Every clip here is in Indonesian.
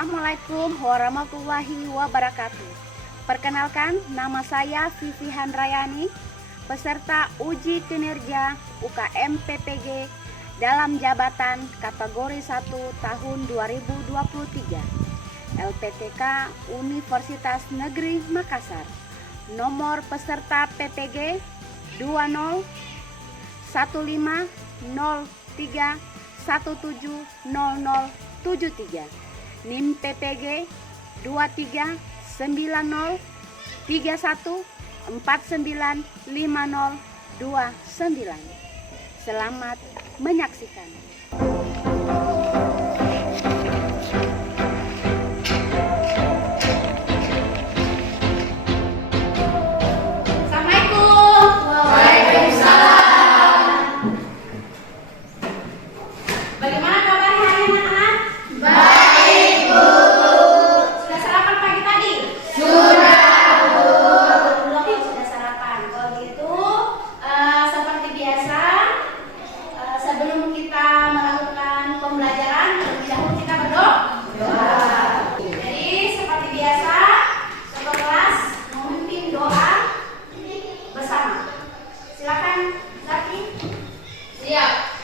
Assalamualaikum warahmatullahi wabarakatuh. Perkenalkan, nama saya Vivi Handrayani, peserta uji kinerja UKM PPG dalam jabatan kategori 1 tahun 2023 LPTK Universitas Negeri Makassar. Nomor peserta PPG 20.015031700073. NIM PPG 23.9131495029. Selamat menyaksikan. Bagaimana kabarnya hari ini anak-anak? Baik, Bu. Sudah sarapan pagi tadi? Sudah, Bu. Belum ya, sudah sarapan. Kalau gitu, seperti biasa, sebelum kita melakukan pembelajaran, terlebih dahulu kita berdoa. Jadi, seperti biasa, Sobat kelas memimpin doa bersama. Silakan, Zaki. Siap.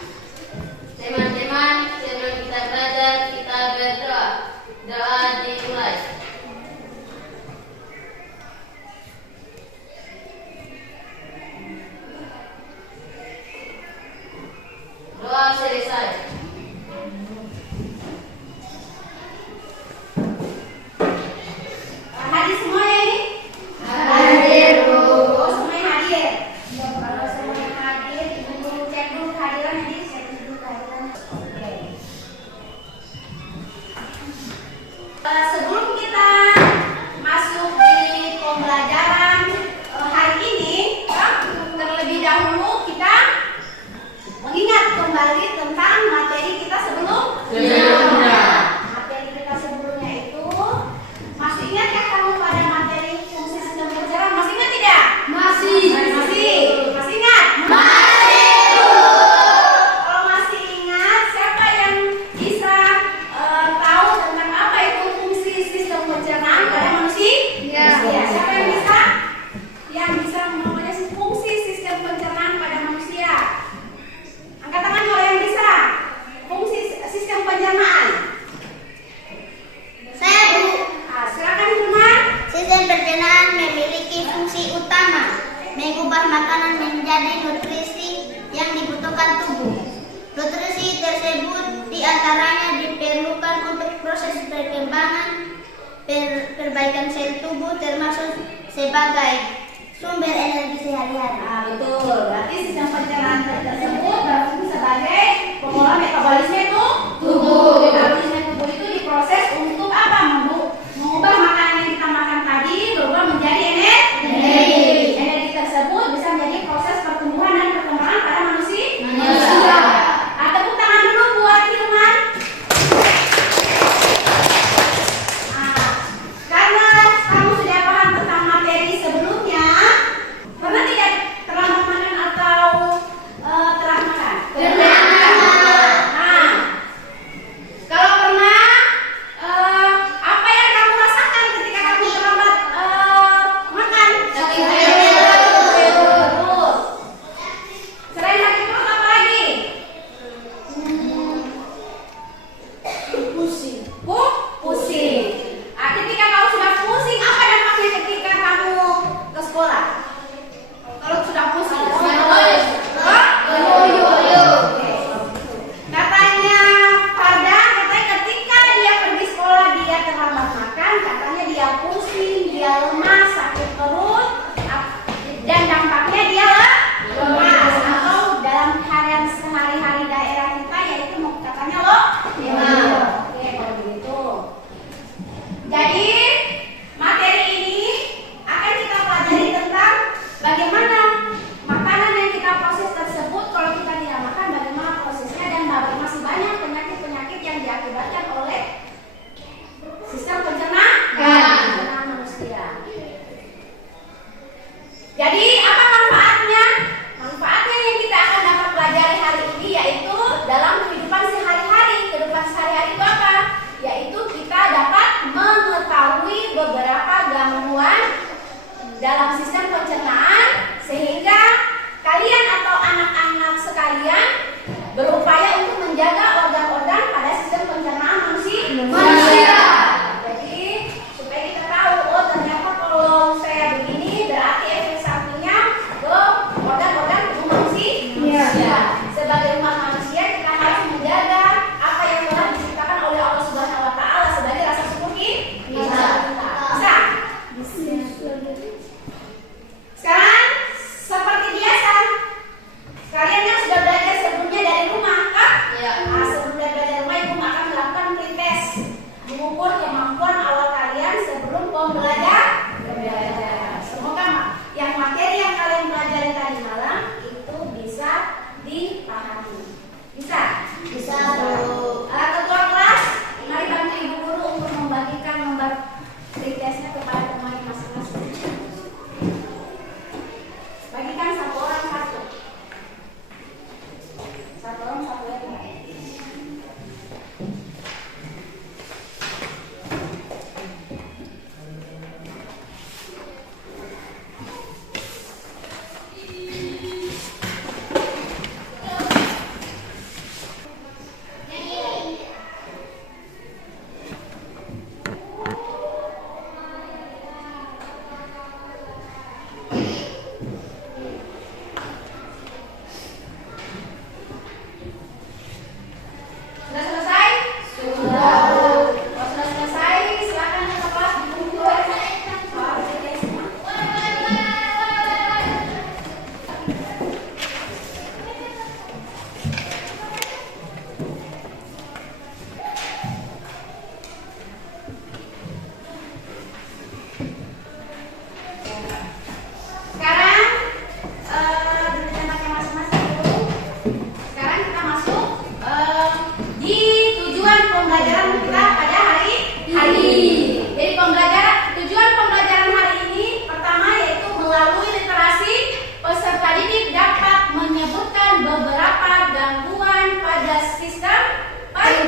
Teman-teman, sebelum kita belajar, kita berdoa. Doa dimulai. Doa selesai. Hadir semuanya ini? Hadir, Bu. Oh, semuanya hadir. Kalau semuanya hadir, Ibu cek dulu kehadiran jadi saya cek dulu kehadiran. Oke. Sebelum kita masuk di pembelajaran hari ini, terlebih dahulu kita mengingat kembali tentang materi kita sebelumnya. Materi kita sebelumnya itu masih ingat ya kamu pada materi fungsi sistem pencernaan? Masih ingat tidak? Masih ingat? Kalau masih ingat, siapa yang bisa tahu tentang apa itu fungsi sistem pencernaan pada manusia? Ya. Siapa yang bisa? Yang bisa namanya fungsi sistem pencernaan pada manusia. Angkat tangan kalau yang bisa. Fungsi sistem pencernaan. Saya, Bu. Silakan Firman. Sistem pencernaan memiliki fungsi utama mengubah makanan menjadi nutrisi yang dibutuhkan tubuh. Nutrisi tersebut diantaranya diperlukan untuk proses perkembangan, perbaikan sel tubuh termasuk sebagai sumber energi sehari-hari. Betul. Berarti sistem pencernaan tersebut berfungsi sebagai pengolah metabolisme tubuh. Metabolisme tubuh itu diproses untuk apa? Mengubah makanan yang kita makan tadi berubah menjadi energi. Energi tersebut bisa menjadi proses pertumbuhan dan perkembangan pada manusia. Tepuk tangan dulu buat Hilman. Karena kamu sudah paham tentang materi sebelumnya, pernah tidak terlambat makan atau telat makan? Pernah.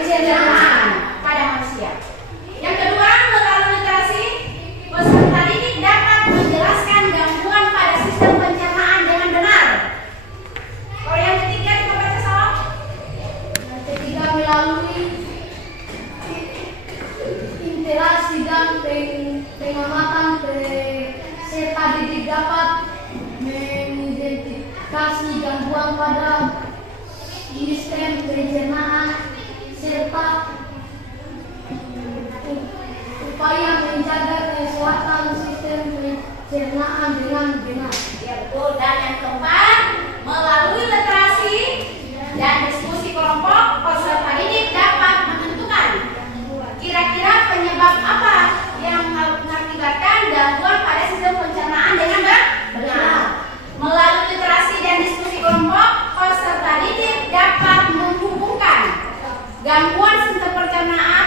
pencernaan pada manusia. Yang kedua, melalui literasi, peserta didik dapat menjelaskan gangguan pada sistem pencernaan dengan benar. Kalau yang ketiga, coba baca soal. Yang ketiga, melalui interaksi dan pengamatan peserta didik dapat mengidentifikasi gangguan pada sistem pencernaan serta upaya menjaga kesehatan sistem pencernaan dengan benar. Ya betul. Dan yang keempat, melalui literasi dan diskusi kelompok, peserta didik dapat menentukan kira-kira penyebab apa yang mengakibatkan gangguan pada sistem pencernaan dengan benar. Melalui literasi dan diskusi kelompok, peserta didik dapat menghubungkan gangguan sistem pencernaan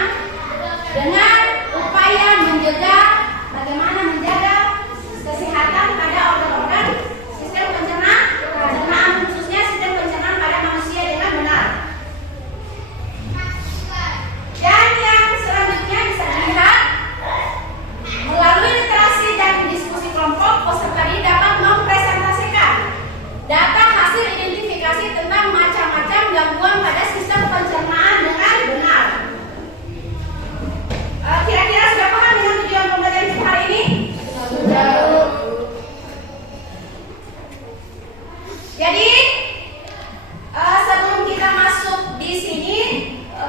dengan upaya bagaimana menjaga kesehatan pada organ-organ sistem pencernaan, khususnya sistem pencernaan pada manusia dengan benar. Dan yang selanjutnya bisa dilihat, melalui literasi dan diskusi kelompok, peserta didik dapat mempresentasikan data hasil identifikasi tentang macam-macam gangguan pada sistem pencernaan dengan benar. Kira-kira sudah paham dengan tujuan pembelajaran kita hari ini? Jadi sebelum kita masuk di sini,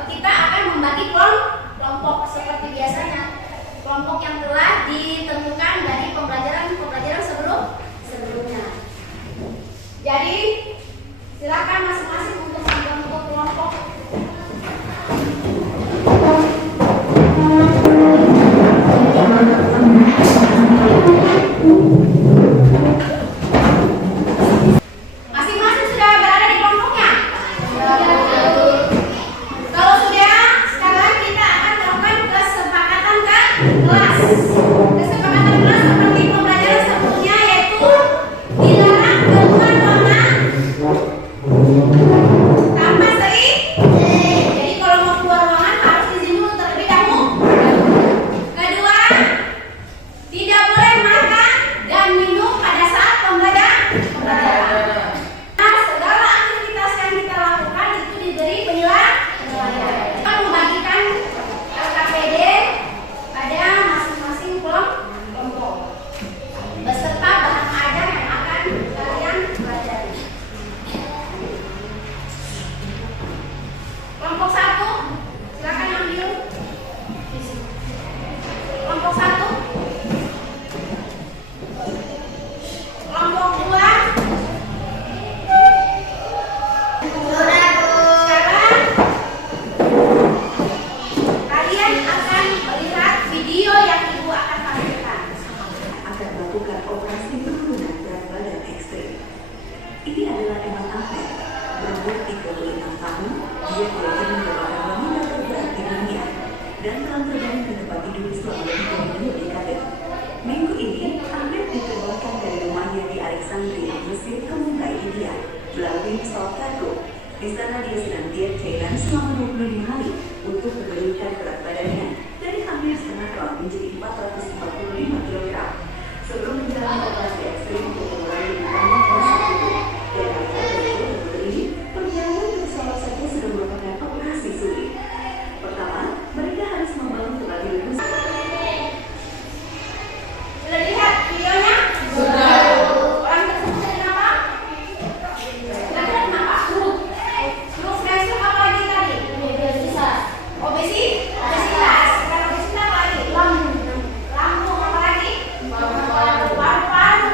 kita akan membagi kelompok seperti biasanya. Kelompok yang telah ditentukan dari pembelajaran sebelumnya. Jadi silakan masing-masing untuk membentuk kelompok. Masing-masing sudah berada di kelompoknya? Kalau sudah, sekarang kita akan melakukan kesepakatan kelas. Kesepakatan kelas seperti pembelajaran sebelumnya, yaitu dilarang keluar ruangan tanpa seizin. Jadi kalau mau keluar ruangan harus izin dulu terlebih dahulu. Kedua, tidak boleh makan dan minum pada saat pembelajaran. Nah, segala aktivitas yang kita lakukan itu diberi penilaian. Kita membagikan LKPD pada masing-masing kelompok beserta bahan ajar yang akan kalian pelajari. Kelompok 1, silakan ambil. Kelompok 1. Kelompok 2. Sekarang kalian akan melihat video yang ibu akan tampilkan. Akan melakukan operasi penurunan berat badan ekstrim. Ini adalah Eman Ahmed, berumur 36 tahun. Dia biasa merupakan wanita terberat di dunia dan telah berbaring di tempat tidur selama lebih dari 2 dekade. Minggu ini, Ahmed diterbangkan dari rumahnya di Alexandria, Mesir ke Mumbai, India, melalui pesawat kargo. Di sana dia sedang diet cairan selama 25 hari untuk menurunkan berat badannya dari hampir setengah pound menjadi 445 kg. Sebelum menjalani operasi ekstrim untuk mengurangi bebannya masa tubuh dan akibat dari betul ini, perjalanan ke pesawat saja sudah merupakan operasi sulit. Pertama, mereka harus membangun tempat tidur. Sudah lihat videonya? Sudah. Orang tersebut jadi kenapa? Kira-kira kenapa? Stroke stroke apa lagi tadi? Obesitas. Obesitas. Kalau obesitas apa lagi? Lambung apa lagi? Paru-paru.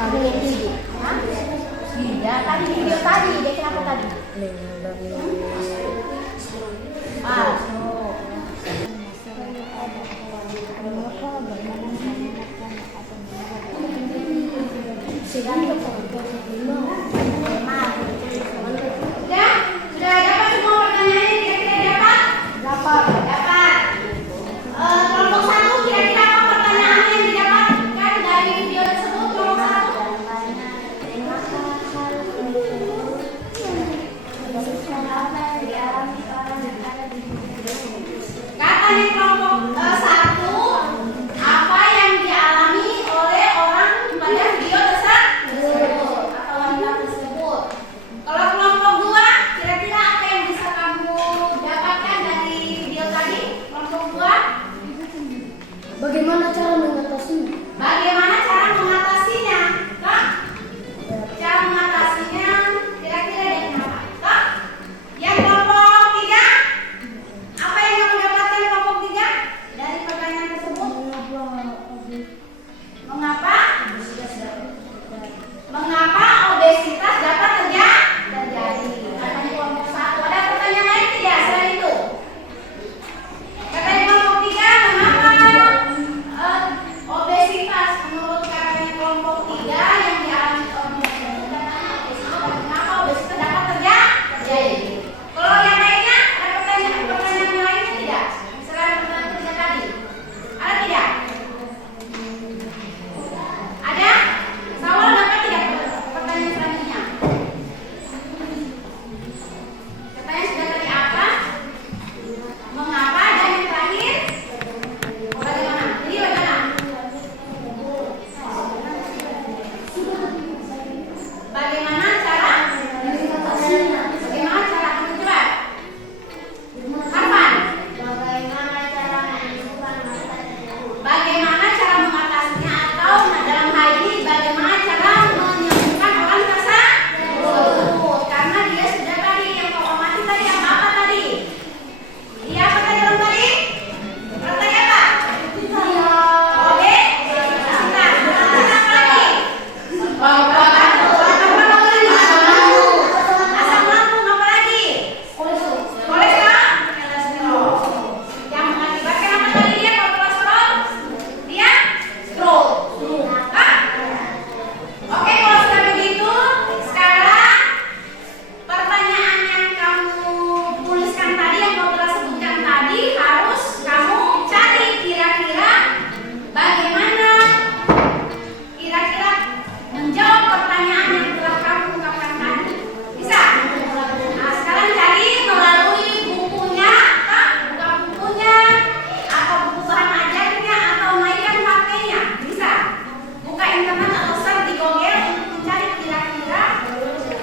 Ya tadi video tadi, dia kenapa tadi? Sudah dapat semua pertanyaannya, kira-kira dapat? Dapat. Kelompok 1 kira-kira apa pertanyaan yang didapatkan dari video tersebut? Kelompok 1. Katanya kelompok 1, apa yang dialami oleh orang pada video tersebut atau wanita tersebut. Kalau kelompok 2, kira-kira apa yang bisa kamu dapatkan dari video tadi? Kelompok 2, Bagaimana cara mengatasinya? bagaimana cara mengatasinya? Kak? Cara mengatasinya kira-kira dari kenapa? Kak? Yang kelompok 3, apa yang kamu dapatkan kelompok 3 dari pertanyaan tersebut? Mengapa? Mengapa obesitas dapat terjadi? Katanya kelompok 1. Ada pertanyaan lain tidak selain itu? Katanya kelompok 3, mengapa obesitas menurut katanya kelompok 3 yang dialami mengapa obesitas dapat terjadi? Kalau yang lainnya ada pertanyaan yang lainnya tidak? Selain pertanyaan 3 tadi, ada tidak? Ada? Sawal dapat tidak pertanyaan selanjutnya? Katanya sudah tadi apa? Mengapa dan yang terakhir? Bagaimana? Jadi bagaimana? Bagaimana cara? Bagaimana cara mencoba? Kapan? Bagaimana cara mengatasinya atau dalam hal ini bagaimana cara menyembuhkan orang tersebut? Karena dia sudah tadi yang kau amati tadi apa tadi? Iya apa tadi orang tadi? Pertanyaan apa? Oke. Sebentar. Apa lagi? Asam lambung apa lagi? Kolesterol. Yang mengakibatkan apa tadi dia kalau kolesterol? Dia stroke. Hah? Oke, kalau sudah begitu, sekarang pertanyaan yang kamu tuliskan tadi, yang kamu telah sebutkan tadi, harus kamu cari kira-kira bagaimana kira-kira menjawab pertanyaan yang telah kamu ungkapkan tadi. Bisa? Nah, sekarang cari melalui bukunya, buka bukunya, atau buku bahan ajarnya, atau mainkan HP-nya. Bisa? Buka internet atau search di Google untuk mencari kira-kira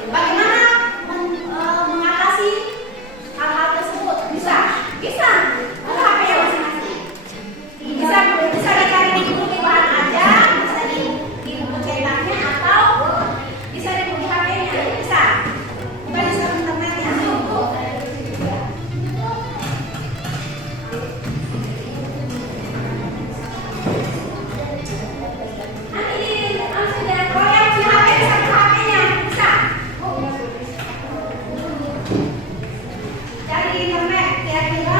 bagaimana mengatasi hal-hal tersebut. Bisa? Bisa. Buka HP-nya masing-masing. Bisa dicari di buku bahan ajar, bisa di buku cetaknya, atau bisa di buku HP-nya. Bisa? Bukan di search internetnya. Nanti langsung dari kalau yang punya HP bisa ke HP-nya. Bisa? Cari di internet kira-kira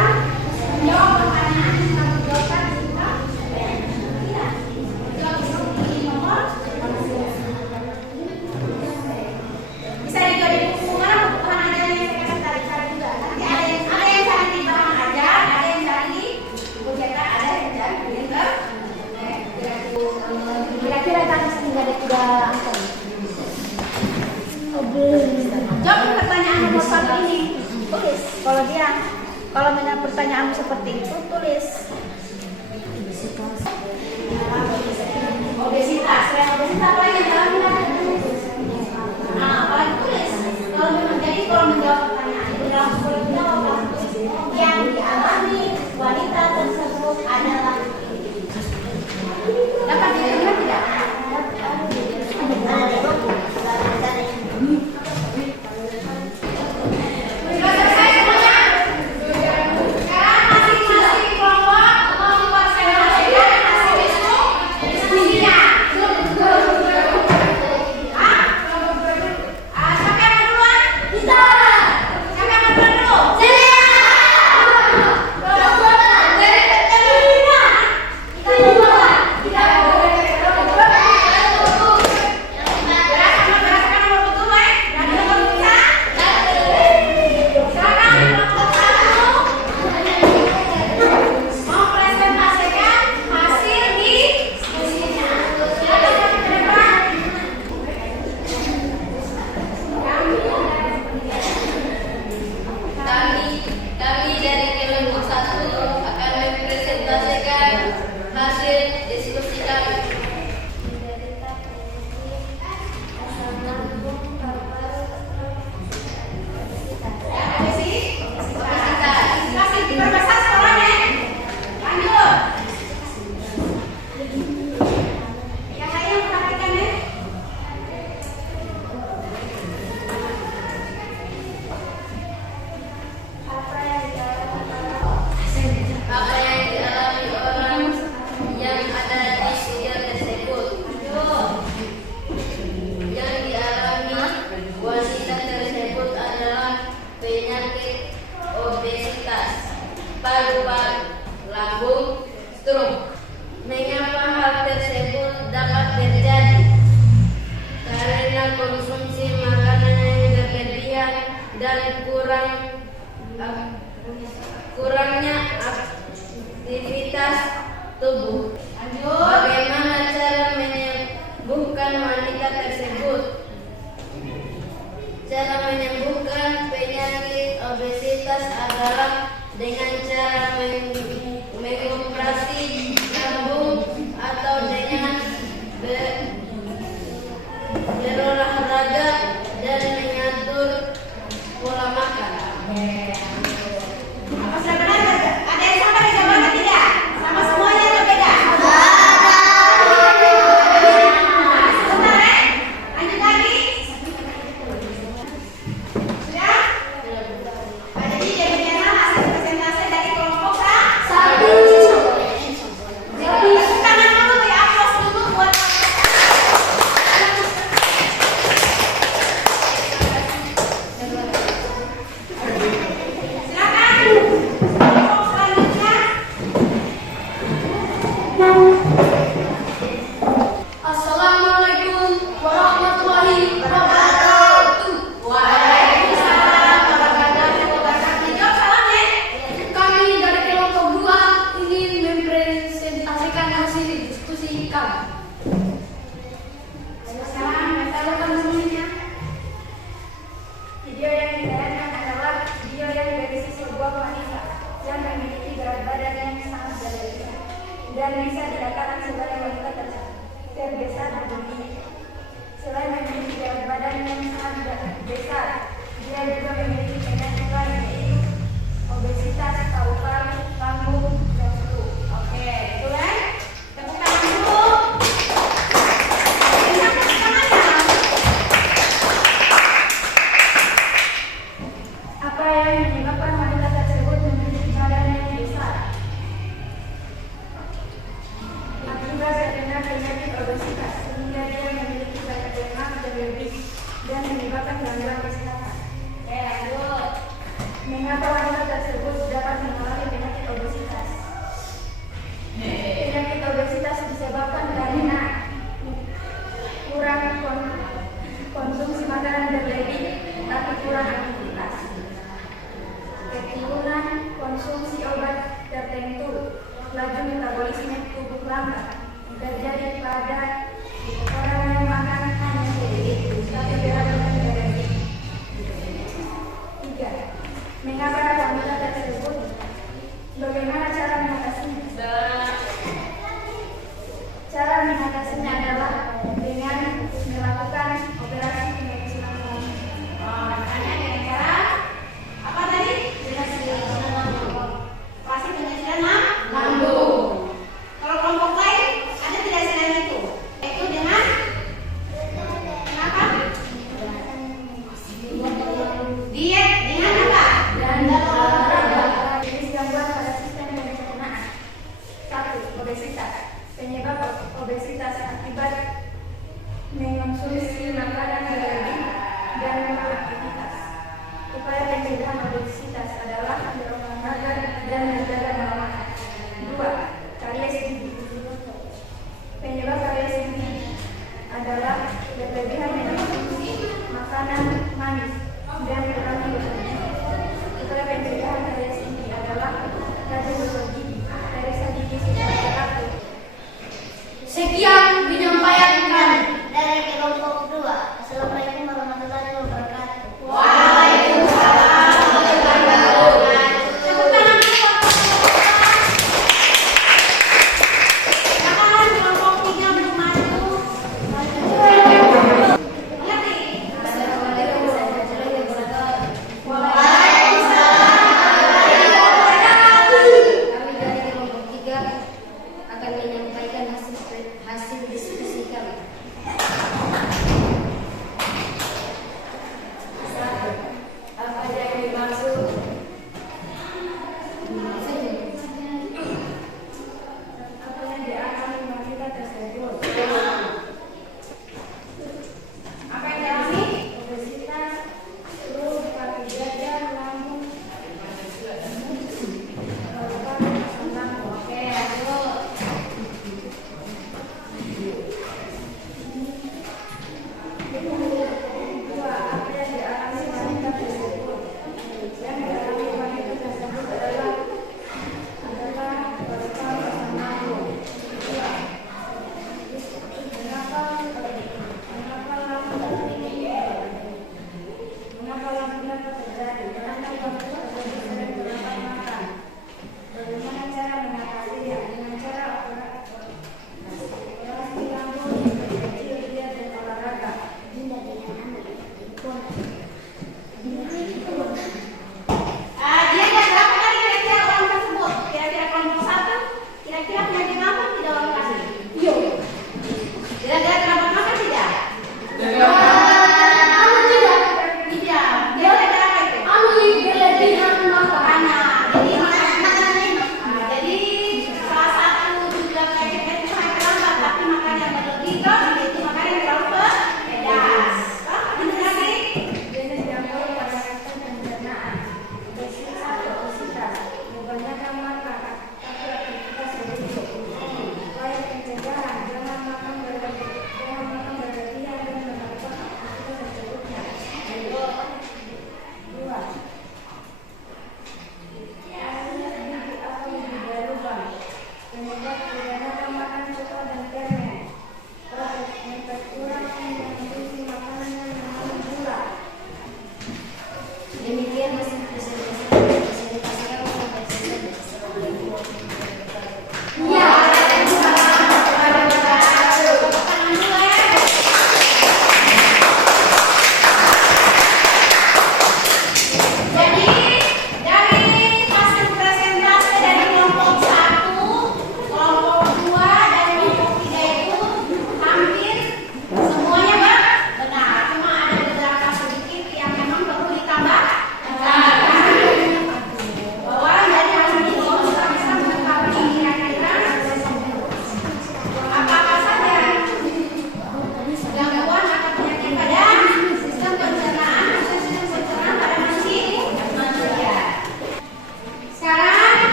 menjawab pertanyaan yang kamu jawabkan. Tidak. Jawab di nomor. Bisa juga di buku mana buku bahan ajar yang saya kasih tadi cari juga. Nanti ada yang cari di bahan ajar, ada yang cari di buku cetak, ada yang cari di internet. Kira-kira tadi sehingga ada 3 angka. Jawab pertanyaan nomor 1 ini. Tulis. Kalau menjawab pertanyaan seperti itu, tulis. Obesitas. Selain obesitas apa yang dialami? Nah, apalagi tulis. Kalau menjawab pertanyaan itu dalam surat jawaban yang dialami wanita tersebut adalah dapat diterima tidak? Sudah selesai semuanya? Sekarang masing-masing kelompok membuat saya dan hasil diskusinya. paru-paru, lambung, stroke. Mengapa hal tersebut dapat terjadi? Karena konsumsi makanan yang berlebihan dan kurangnya aktivitas tubuh. Bagaimana cara menyembuhkan wanita tersebut? Cara menyembuhkan penyakit obesitas adalah dengan cara mengoperasi lambung atau dengan berolahraga dan mengatur pola makan. Apa sudah benar? Ada yang sama dengan jawabannya tidak? Sama semuanya atau beda? Sebentar ya. Lanjut lagi. Sudah? Jadi bagaimana hasil presentasi dari kelompok satu? Jadi tangan dulu ya, aplaus dulu buat silakan. Kelompok selanjutnya. Assalamualaikum warahmatullahi wabarakatuh. Waalaikumsalam warahmatullahi wabarakatuh. Jawab salamnya. Kami dari kelompok 2 ingin mempresentasikan hasil diskusi kami. Salam, salam semuanya. Video yang ditayangkan adalah video yang berisi sebuah wanita yang memiliki berat badan yang sangat berlebihan dan bisa dikatakan sebagai wanita terbesar di dunia. Selain memiliki berat badan yang sangat besar, dia juga memiliki penyakit lain yaitu obesitas, paru-paru, lambung, dan stroke. Oke, betul kan? Tepuk tangan dulu. Tepuk tangannya. Apa yang menyebabkan wanita tersebut memiliki badan yang besar? Akibat terkena penyakit obesitas, sehingga dia memiliki banyak lemak berlebih dan menyebabkan gangguan kesehatan. Lanjut. Mengapa wanita tersebut dapat mengalami penyakit obesitas? Penyakit obesitas disebabkan karena kurang konsumsi makanan berlebih tapi kurang aktivitas. Ketimuran konsumsi obat tertentu, laju metabolisme tubuh lambat terjadi pada orang yang makan hanya sedikit tapi berat badan berlebih. 3. Mengapa wanita tersebut? Bagaimana cara mengatasinya? Cara mengatasinya adalah dengan melakukan operasi penyusunan kelamin. Makanya dengan cara apa tadi? Operasi penyusunan lambung. Kalau kelompok lain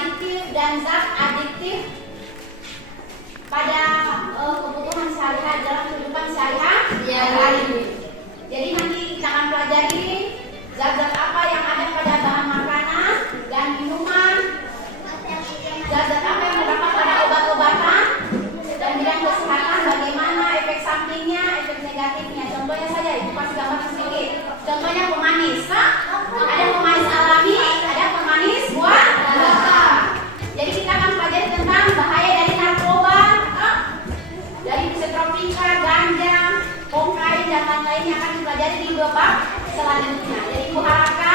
aditif dan zat adiktif pada kebutuhan sehari-hari dalam kehidupan sehari-hari. Jadi nanti kita akan pelajari zat-zat apa yang ada pada bahan makanan dan minuman, zat-zat apa yang terdapat pada obat-obatan, dan bidang kesehatan bagaimana efek sampingnya, efek negatifnya. Contohnya saja, itu kasih gambar sedikit. Contohnya pemanis, ada pemanis alami, ada pemanis buah naga. Jadi kita akan pelajari tentang bahaya dari narkoba, dari psikotropika, ganja, kokain dan lain-lainnya akan dipelajari di babak selanjutnya. Jadi Ibu harapkan